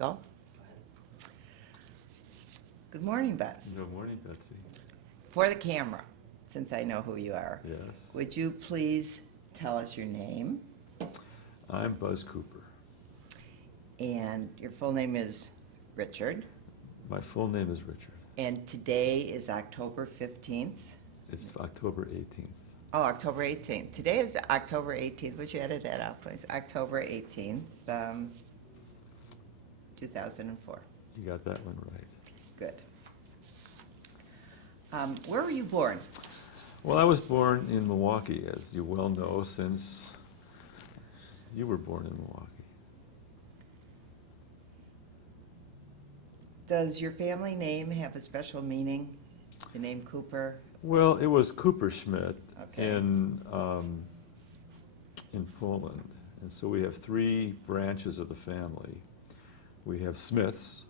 go. Good morning, Bess. Good morning, Betsy. For the camera, since I know who you are, Yes. would you please tell us your name? I'm Buzz Cooper. And your full name is Richard. My full name is Richard. And today is October 15th. It's October 18th. Oh, October 18th. Today is October 18th. Would you edit that out, please? October 18th, 2004. You got that one right. Good. Where were you born? Well, I was born in Milwaukee, as you well know, since you were born in Milwaukee. Does your family name have a special meaning? The name Cooper? Well, it was Cooper Schmidt Okay. in Poland. And so we have three branches of the family. We have Smiths,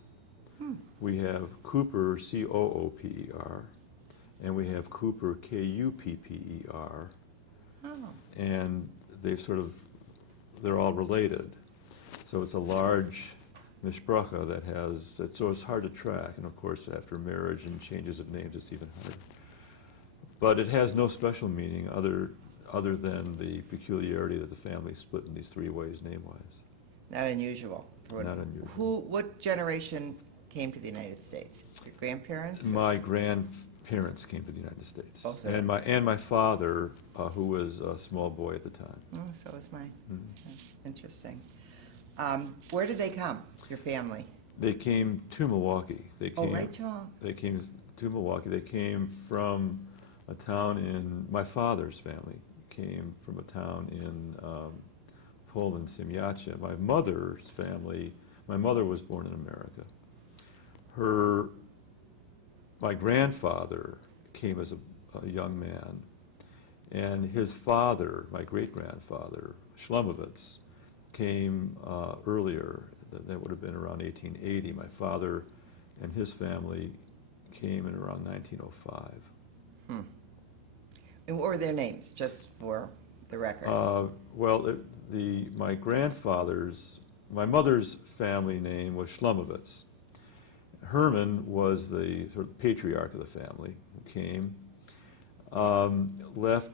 we have Cooper, C-O-O-P-E-R, and we have Cooper, K-U-P-P-E-R. Oh, And they're all related. So it's a large mishpacha that has, so it's hard to track. And of course, after marriage and changes of names, it's even harder. But it has no special meaning other than the peculiarity that the family split in these three ways, name-wise. not unusual. Not unusual. What generation came to the United States? Your grandparents? My grandparents came to the United States. Both of And them. my father, who was a small boy at the time. Oh, so was mine. Mhm. Interesting. Where did they come, your family? They came to Milwaukee. Right to They came to Milwaukee. They came from a town my father's family came from a town in Poland, Siemiacze. My mother's family, my mother was born in America. My grandfather came as a young man, and his father, my great-grandfather, Shlomovitz, came earlier. That would have been around 1880. My father and his family came in around 1905. And what were their names, just for the record? Well, my mother's family name was Shlomovitz. Herman was the sort of patriarch of the family who came, left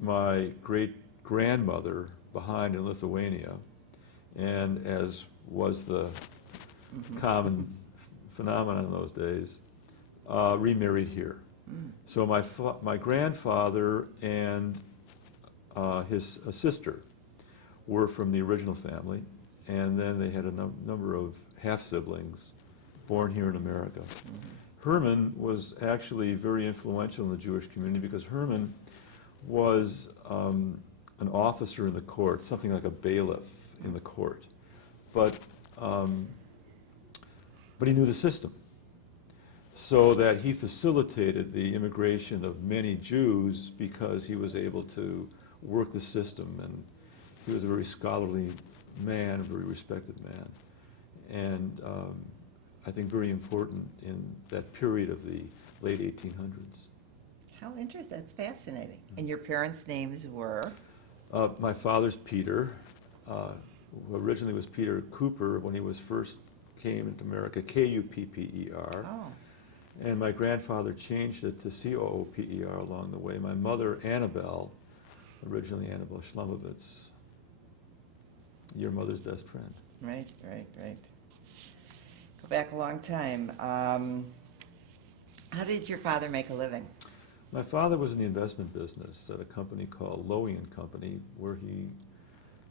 my great-grandmother behind in Lithuania, and as was the common phenomenon in those days, remarried here. So my grandfather and his sister were from the original family, and then they had a number of half-siblings born here in America. Herman was actually very influential in the Jewish community because Herman was an officer in the court, something like a bailiff in the court, but he knew the system, so that he facilitated the immigration of many Jews because he was able to work the system, and he was a very scholarly man, a very respected man, and I think very important in that period of the late 1800s. How interesting. That's fascinating. And your parents' names were? My father's Peter, who originally was Peter Cooper when he first came into America, K-U-P-P-E-R. Oh, And my grandfather changed it to C-O-O-P-E-R along the way. My mother, Annabelle, originally Annabelle Shlomovitz, your mother's best friend. right. Go back a long time. How did your father make a living? My father was in the investment business at a company called Lowy and Company, where he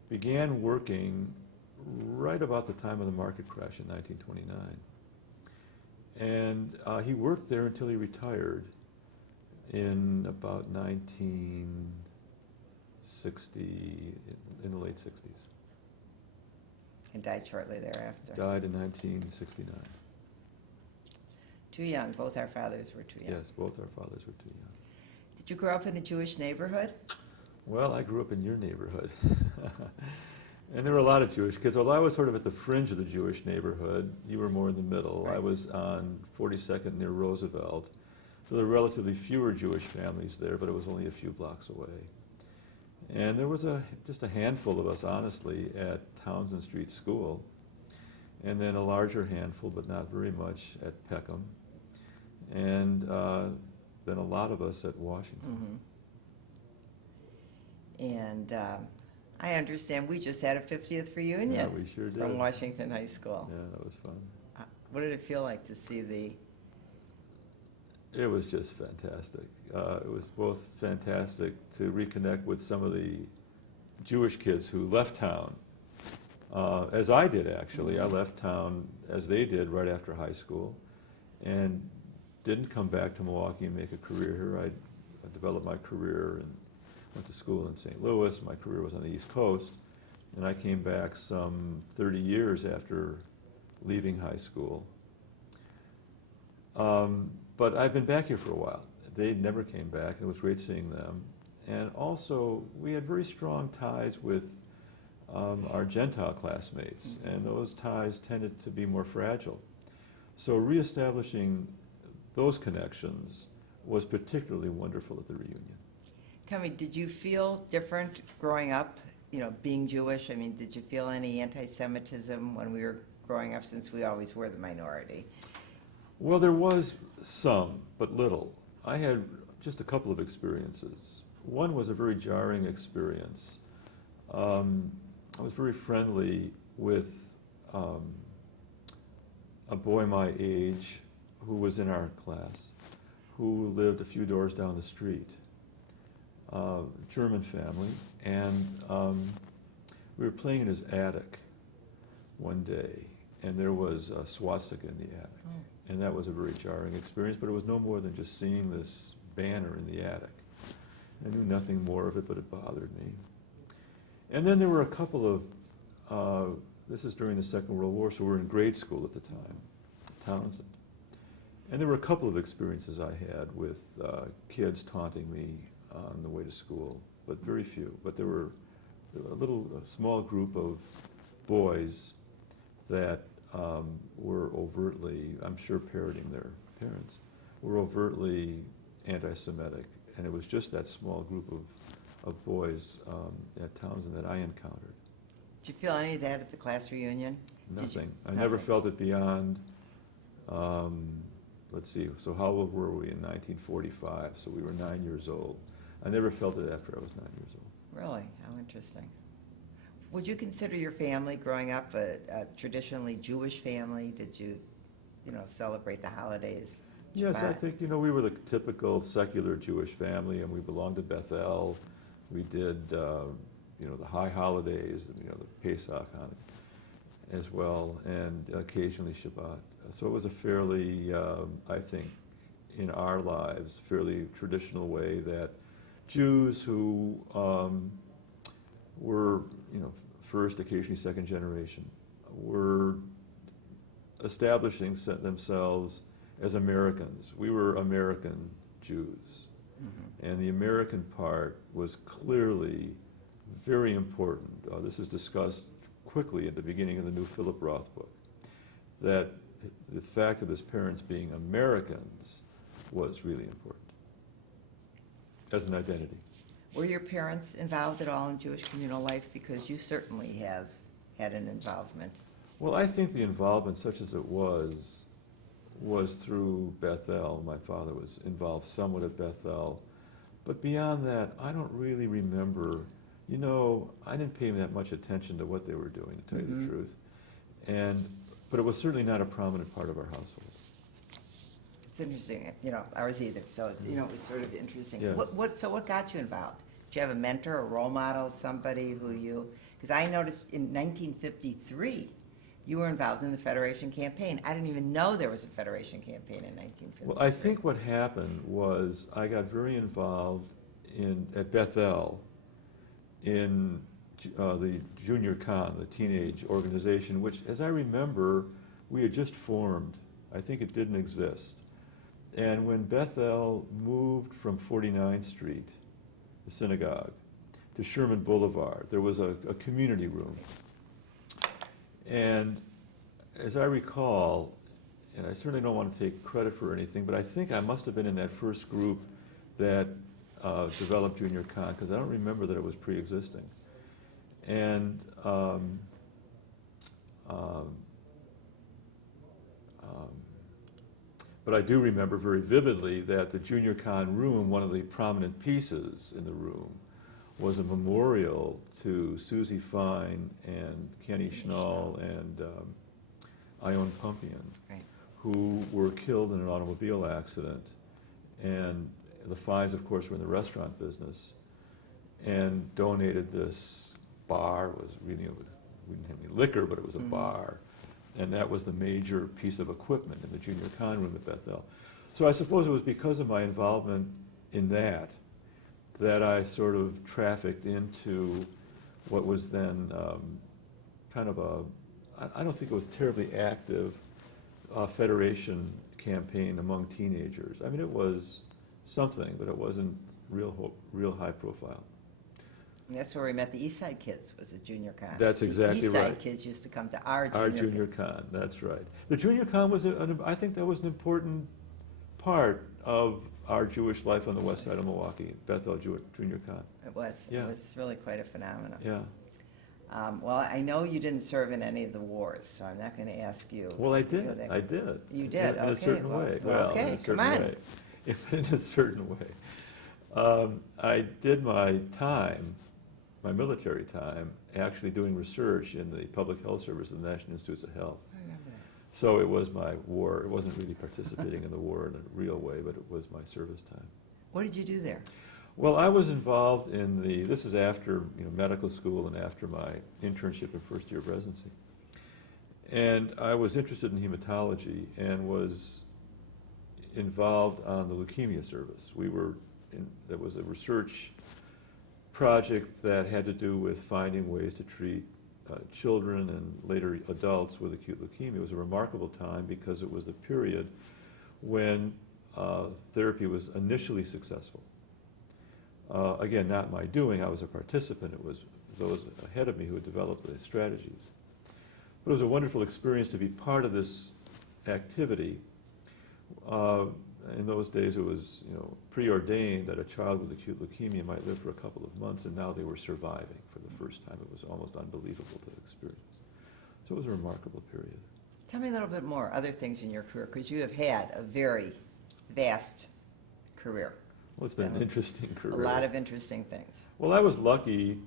began working right about the time of the market crash in 1929. And he worked there until he retired in about 1960, in the late 60s. And died shortly thereafter. Died in 1969. Too young. Both our fathers were too young. Yes, both our fathers were too young. Did you grow up in a Jewish neighborhood? Well, I grew up in your neighborhood. And there were a lot of Jewish kids. Although I was sort of at the fringe of the Jewish neighborhood, you were more in the middle. Right. I was on 42nd near Roosevelt. So there were relatively fewer Jewish families there, but it was only a few blocks away. And there was just a handful of us, honestly, at Townsend Street School. and then a larger handful, but not very much, at Peckham, and then a lot of us at Washington. And I understand we just had a 50th reunion. Yeah, we sure did. From Washington High School. Yeah, that was fun. What did it feel like to see the... It was just fantastic. It was both fantastic to reconnect with some of the Jewish kids who left town, as I did actually. I left town as they did right after high school, and didn't come back to Milwaukee and make a career here. I developed my career and went to school in St. Louis. My career was on the East Coast, and I came back some 30 years after leaving high school. But I've been back here for a while. They never came back, and it was great seeing them. And also, we had very strong ties with our Gentile classmates, and those ties tended to be more fragile. So reestablishing those connections was particularly wonderful at the reunion. Tell me, did you feel different growing up, being Jewish? I mean, did you feel any anti-Semitism when we were growing up, since we always were the minority? Well, there was some, but little. I had just a couple of experiences. One was a very jarring experience. I was very friendly with a boy my age who was in our class, who lived a few doors down the street. German family, and we were playing in his attic one day, and there was a swastika in the attic. And that was a very jarring experience, but it was no more than just seeing this banner in the attic. I knew nothing more of it, but it bothered me. And then there were a couple of, this is during the Second World War, so we were in grade school at the time, Townsend. And there were a couple of experiences I had with kids taunting me on the way to school, but very few. But there were a small group of boys that were overtly, I'm sure parroting their parents, were overtly anti-Semitic. And it was just that small group of boys at Townsend that I encountered. Did you feel any of that at the class reunion? Nothing. I never felt it beyond, let's see, so how old were we in 1945? So we were 9 years old. I never felt it after I was 9 years old. Really? How interesting. Would you consider your family growing up a traditionally Jewish family? Did you, celebrate the holidays? Yes, Shabbat? I think, we were the typical secular Jewish family, and we belonged to Bethel. We did, the high holidays, the Pesach as well, and occasionally Shabbat. So it was a fairly, I think, in our lives, fairly traditional way that Jews who were, first, occasionally second generation, were establishing themselves as Americans. We were American Jews. And the American part was clearly very important. This is discussed quickly at the beginning of the new Philip Roth book, that the fact of his parents being Americans was really important as an identity. Were your parents involved at all in Jewish communal life? Because you certainly have had an involvement. Well, I think the involvement, such as it was through Bethel. My father was involved somewhat at Bethel. But beyond that, I don't really remember. I didn't pay that much attention to what they were doing, to tell you the truth. But it was certainly not a prominent part of our household. It's interesting. I was either, so it was sort of interesting. Yes. So what got you involved? Did you have a mentor, a role model, somebody who you? Because I noticed in 1953, you were involved in the Federation campaign. I didn't even know there was a Federation campaign in 1953. Well, I think what happened was I got very involved at Bethel in the junior con, the teenage organization, which, as I remember, we had just formed. I think it didn't exist. And when Bethel moved from 49th Street, the synagogue, to Sherman Boulevard, there was a community room. And as I recall, and I certainly don't want to take credit for anything, but I think I must have been in that first group that developed junior con, because I don't remember that it was pre-existing. And But I do remember very vividly that the junior con room, one of the prominent pieces in the room, was a memorial to Susie Fine and Kenny Schnall and Ione Pumpian, Right. who were killed in an automobile accident. And the Fines, of course, were in the restaurant business, and donated this bar. We didn't have any liquor, but it was a bar. And that was the major piece of equipment in the junior con room at Bethel. So I suppose it was because of my involvement in that I sort of trafficked into what was then kind of I don't think it was terribly active Federation campaign among teenagers. I mean, it was something, but it wasn't real high profile. And that's where we met the East Side kids, was at junior con. That's exactly The East Side right. kids used to come to our Our junior junior con, that's right. The junior con was, I think that was an important part of our Jewish life on the west side of Milwaukee, Bethel Junior Con. It was. Yeah. It was really quite a phenomenon. Yeah. Well, I know you didn't serve in any of the wars, so I'm not going to ask you. Well, I You know, did. that- I did. You did? In a Okay, certain well, way. well, Well, in okay, a certain come on. way. In a certain way. I did my time, my military time, actually doing research in the Public Health Service of the National Institutes of Health. I remember that. So it was my war. It wasn't really participating in the war in a real way, but it was my service time. What did you do there? Well, I was involved in this is after medical school and after my internship in first year of residency. And I was interested in hematology and was involved on the leukemia service. There was a research project that had to do with finding ways to treat children and later adults with acute leukemia. It was a remarkable time because it was the period when therapy was initially successful. Again, not my doing, I was a participant. It was those ahead of me who had developed the strategies. But it was a wonderful experience to be part of this activity. In those days, it was preordained that a child with acute leukemia might live for a couple of months, and now they were surviving for the first time. It was almost unbelievable to experience. So it was a remarkable period. Tell me a little bit more, other things in your career, because you have had a very vast career. Well, it's been an interesting career. A lot of interesting things. Well, I was lucky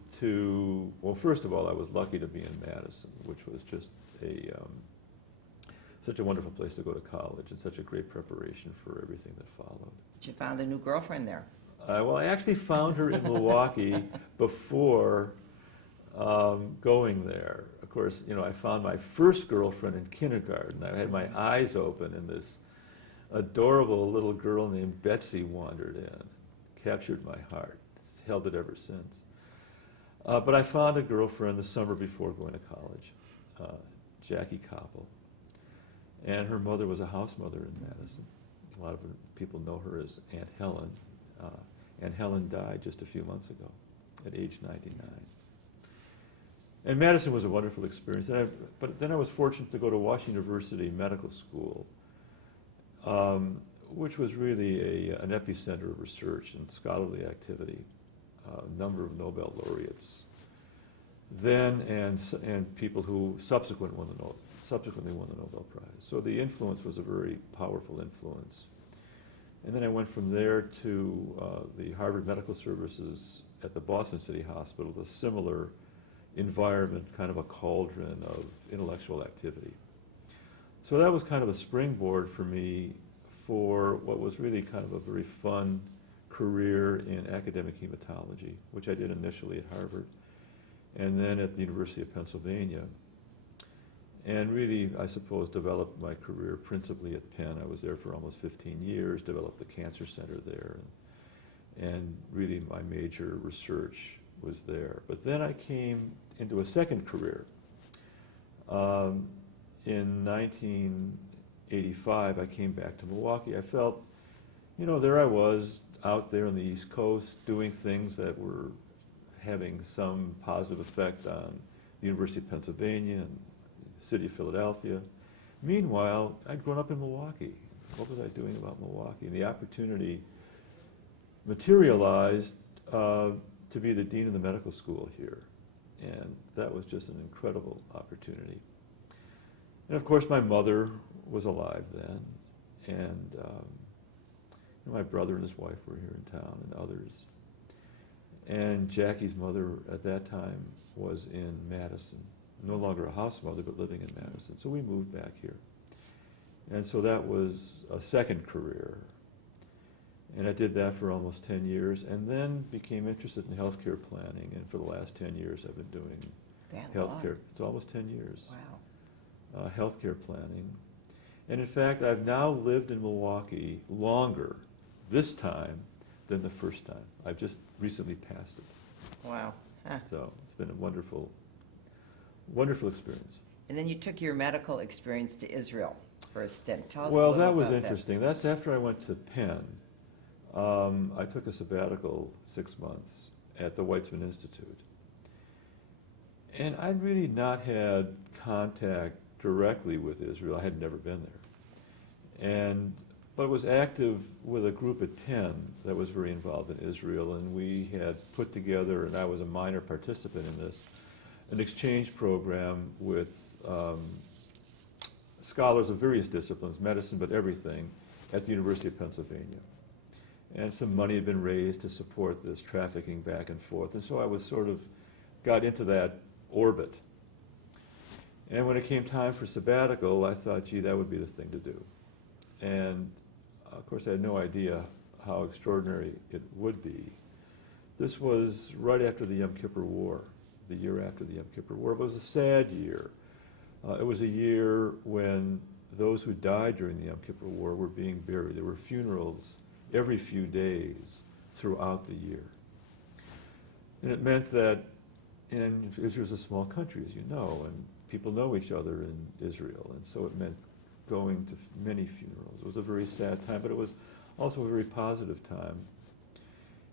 first of all, I was lucky to be in Madison, which was just such a wonderful place to go to college and such a great preparation for everything that followed. But you found a new girlfriend there. Well, I actually found her in Milwaukee before going there. Of course, I found my first girlfriend in kindergarten. I had my eyes open, and this adorable little girl named Betsy wandered in, captured my heart, held it ever since. But I found a girlfriend the summer before going to college, Jackie Koppel. And her mother was a house mother in Madison. A lot of people know her as Aunt Helen. Aunt Helen died just a few months ago at age 99. And Madison was a wonderful experience. But then I was fortunate to go to Washington University Medical School, which was really an epicenter of research and scholarly activity. A number of Nobel laureates then and people who subsequently won the Nobel Prize. So the influence was a very powerful influence. And then I went from there to the Harvard Medical Services at the Boston City Hospital, a similar environment, kind of a cauldron of intellectual activity. So that was kind of a springboard for me for what was really kind of a very fun career in academic hematology, which I did initially at Harvard, and then at the University of Pennsylvania. And really, I suppose, developed my career principally at Penn. I was there for almost 15 years, developed the cancer center there, and really my major research was there. But then I came into a second career. In 1985, I came back to Milwaukee. I felt, there I was out there on the East Coast doing things that were having some positive effect on the University of Pennsylvania and the city of Philadelphia. Meanwhile, I'd grown up in Milwaukee. What was I doing about Milwaukee? And the opportunity materialized to be the dean of the medical school here. And that was just an incredible opportunity. And of course, my mother was alive then, and my brother and his wife were here in town, and others. And Jackie's mother at that time was in Madison, no longer a house mother, but living in Madison. So we moved back here. And so that was a second career. And I did that for almost 10 years, and then became interested in healthcare planning. And for the last 10 years, I've been doing healthcare. It's almost 10 years. Wow. Healthcare planning. And in fact, I've now lived in Milwaukee longer this time than the first time. I've just recently passed it. Wow. Huh. So it's been a wonderful, wonderful experience. And then you took your medical experience to Israel for a stint. Tell us a Well, little that was about interesting. That's after I went to Penn. I took a sabbatical 6 months at the Weizmann Institute. And I'd really not had contact directly with Israel. I had never been there. But was active with a group at Penn that was very involved in Israel, and we had put together, and I was a minor participant in this, an exchange program with scholars of various disciplines, medicine, but everything, at the University of Pennsylvania. And some money had been raised to support this trafficking back and forth, and so I was got into that orbit. And when it came time for sabbatical, I thought, gee, that would be the thing to do. And of course, I had no idea how extraordinary it would be. This was right after the Yom Kippur War, the year after the Yom Kippur War. It was a sad year. It was a year when those who died during the Yom Kippur War were being buried. There were funerals every few days throughout the year. And it meant that, and Israel's a small country, as you know, and people know each other in Israel, and so it meant going to many funerals. It was a very sad time, but it was also a very positive time.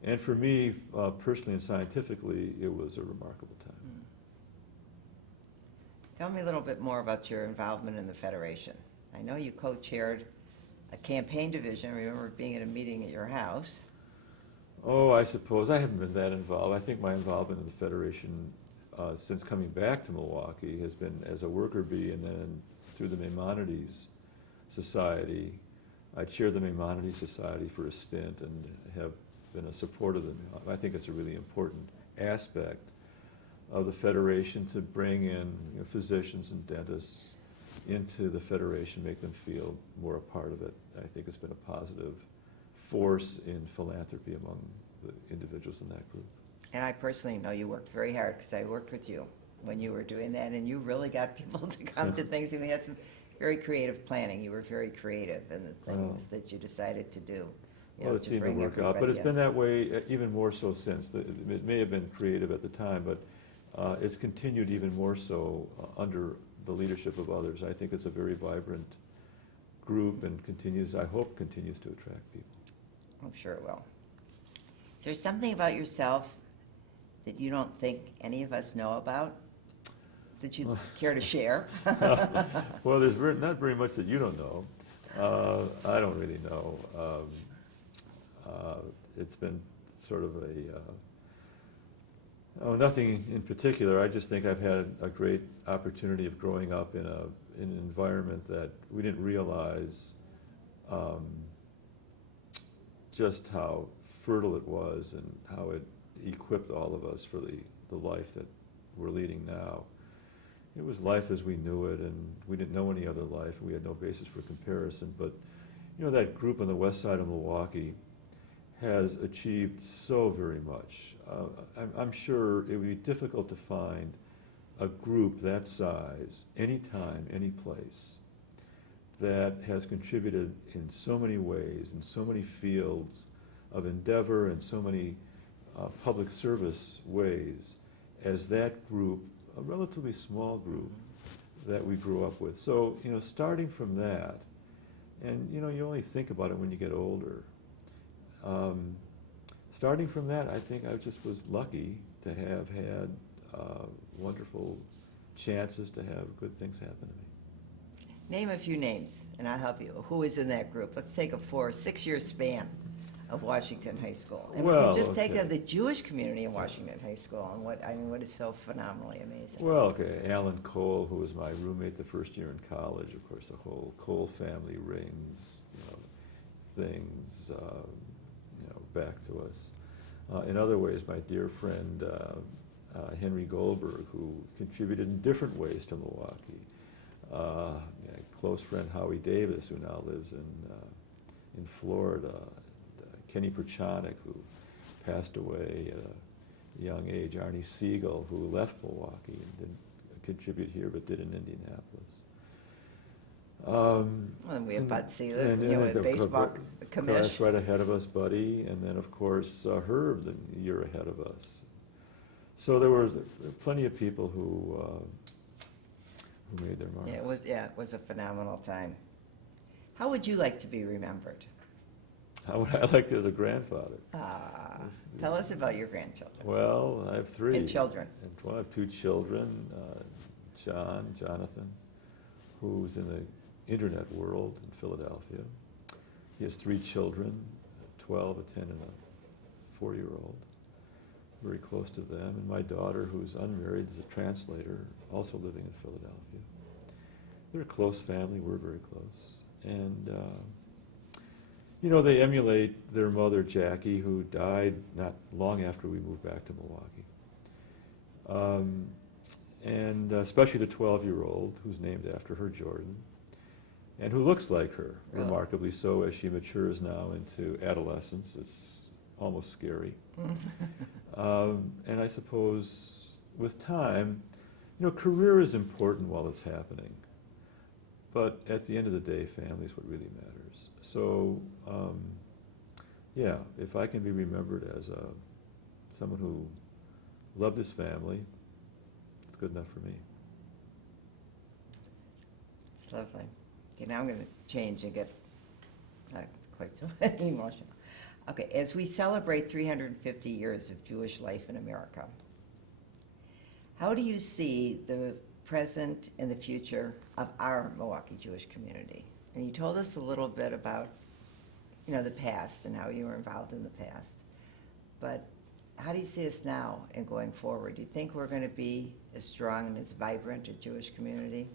And for me, personally and scientifically, it was a remarkable time. Tell me a little bit more about your involvement in the Federation. I know you co-chaired a campaign division. I remember being at a meeting at your house. Oh, I suppose I haven't been that involved. I think my involvement in the Federation since coming back to Milwaukee has been as a worker bee, and then through the Maimonides Society. I chaired the Maimonides Society for a stint and have been a supporter of them. I think it's a really important aspect of the Federation to bring in physicians and dentists into the Federation, make them feel more a part of it. I think it's been a positive force in philanthropy among the individuals in that group. And I personally know you worked very hard because I worked with you when you were doing that, and you really got people to come to things. And we had some very creative planning. You were very creative in the things that you decided to do. Well, it seemed to work out, but it's been that way even more so since. It may have been creative at the time, but it's continued even more so under the leadership of others. I think it's a very vibrant group and I hope continues to attract people. I'm sure it will. Is there something about yourself that you don't think any of us know about that you'd care to share? Well, there's not very much that you don't know. I don't really know. It's been sort of nothing in particular. I just think I've had a great opportunity of growing up in an environment that we didn't realize just how fertile it was and how it equipped all of us for the life that we're leading now. It was life as we knew it, and we didn't know any other life. We had no basis for comparison. But that group on the west side of Milwaukee has achieved so very much. I'm sure it would be difficult to find a group that size, anytime, any place, that has contributed in so many ways, in so many fields of endeavor and so many public service ways as that group, a relatively small group that we grew up with. So, starting from that, and you only think about it when you get older. Starting from that, I think I just was lucky to have had wonderful chances to have good things happen to me. Name a few names, and I'll help you. Who is in that group? Let's take a 4 or 6 year span of Washington High School. And Well, just take okay. the Jewish community in Washington High School and what is so phenomenally amazing. Well, okay, Alan Cole, who was my roommate the first year in college, of course, the whole Cole family rings, things, back to us. In other ways, my dear friend Henry Goldberg, who contributed in different ways to Milwaukee. Close friend Howie Davis, who now lives in Florida. Kenny Perchonik, who passed away at a young age. Arnie Siegel, who left Milwaukee and didn't contribute here, but did in Indianapolis. And we have Bud Selig, and with the baseball class commish. right ahead of us, Buddy, and then, of course, Herb, the year ahead of us. So there were plenty of people who made their marks. It was a phenomenal time. How would you like to be remembered? How would I like to as a grandfather? Tell us about your grandchildren. Well, I have 3. And children. I have 2 children, Jonathan, who's in the internet world in Philadelphia. He has 3 children, 12, a 10, and a 4-year-old. Very close to them. And my daughter, who's unmarried, is a translator, also living in Philadelphia. They're a close family. We're very close. And, they emulate their mother, Jackie, who died not long after we moved back to Milwaukee. And especially the 12-year-old, who's named after her, Jordan, and who looks like her, Really? remarkably so, as she matures now into adolescence. It's almost scary. And I suppose with time, career is important while it's happening. But at the end of the day, family is what really matters. So, if I can be remembered as someone who loved his family, it's good enough for me. It's lovely. Okay, now I'm going to change and get not quite so emotional. Okay, as we celebrate 350 years of Jewish life in America, how do you see the present and the future of our Milwaukee Jewish community? And you told us a little bit about, the past and how you were involved in the past. But how do you see us now and going forward? Do you think we're going to be as strong and as vibrant a Jewish community?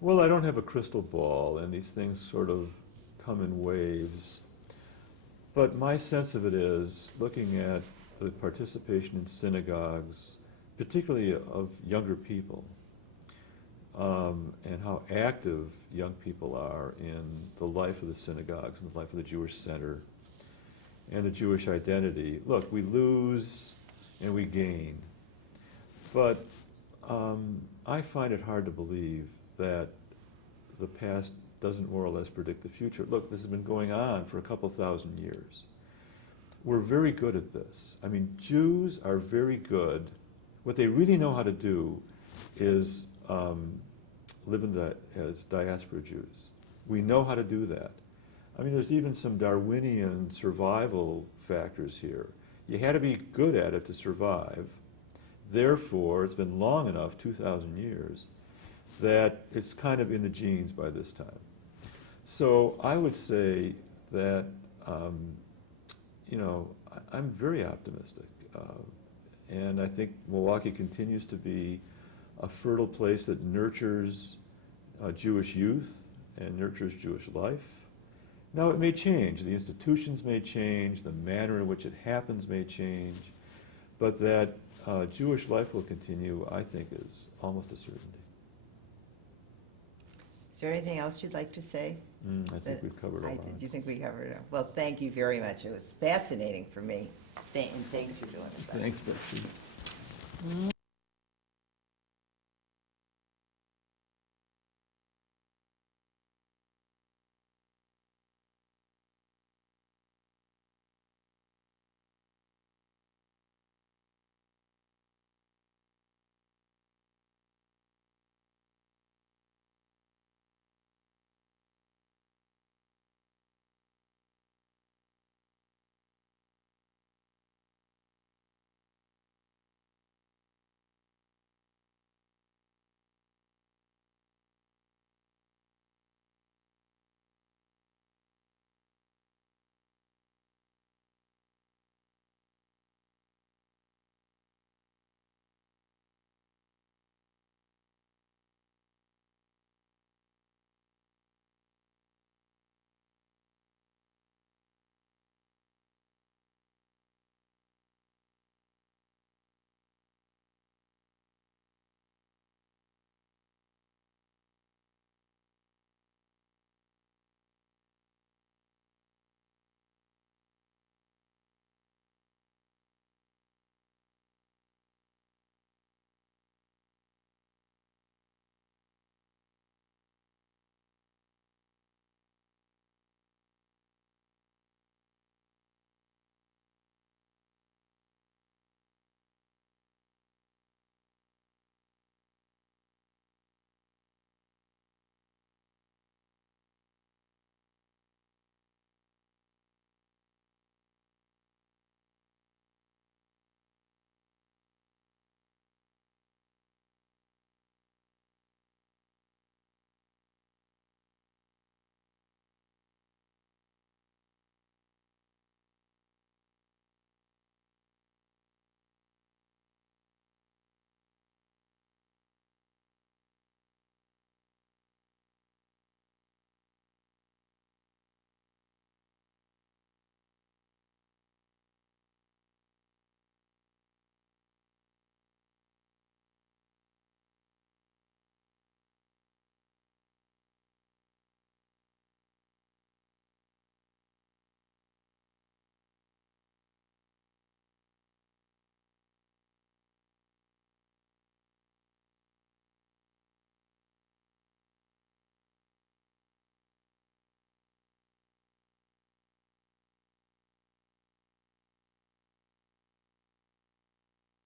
Well, I don't have a crystal ball, and these things sort of come in waves. But my sense of it is, looking at the participation in synagogues, particularly of younger people, and how active young people are in the life of the synagogues and the life of the Jewish center and the Jewish identity. Look, we lose and we gain. But I find it hard to believe that the past doesn't more or less predict the future. Look, this has been going on for a couple thousand years. We're very good at this. I mean, Jews are very good. What they really know how to do is live as diaspora Jews. We know how to do that. I mean, there's even some Darwinian survival factors here. You had to be good at it to survive. Therefore, it's been long enough, 2,000 years, that it's kind of in the genes by this time. So I would say that, I'm very optimistic. And I think Milwaukee continues to be a fertile place that nurtures Jewish youth and nurtures Jewish life. Now, it may change. The institutions may change. The manner in which it happens may change. But that Jewish life will continue, I think, is almost a certainty. Is there anything else you'd like to say? I think we've covered a lot. Do you think we covered it? Well, thank you very much. It was fascinating for me. And thanks for doing it. Thanks, Betsy.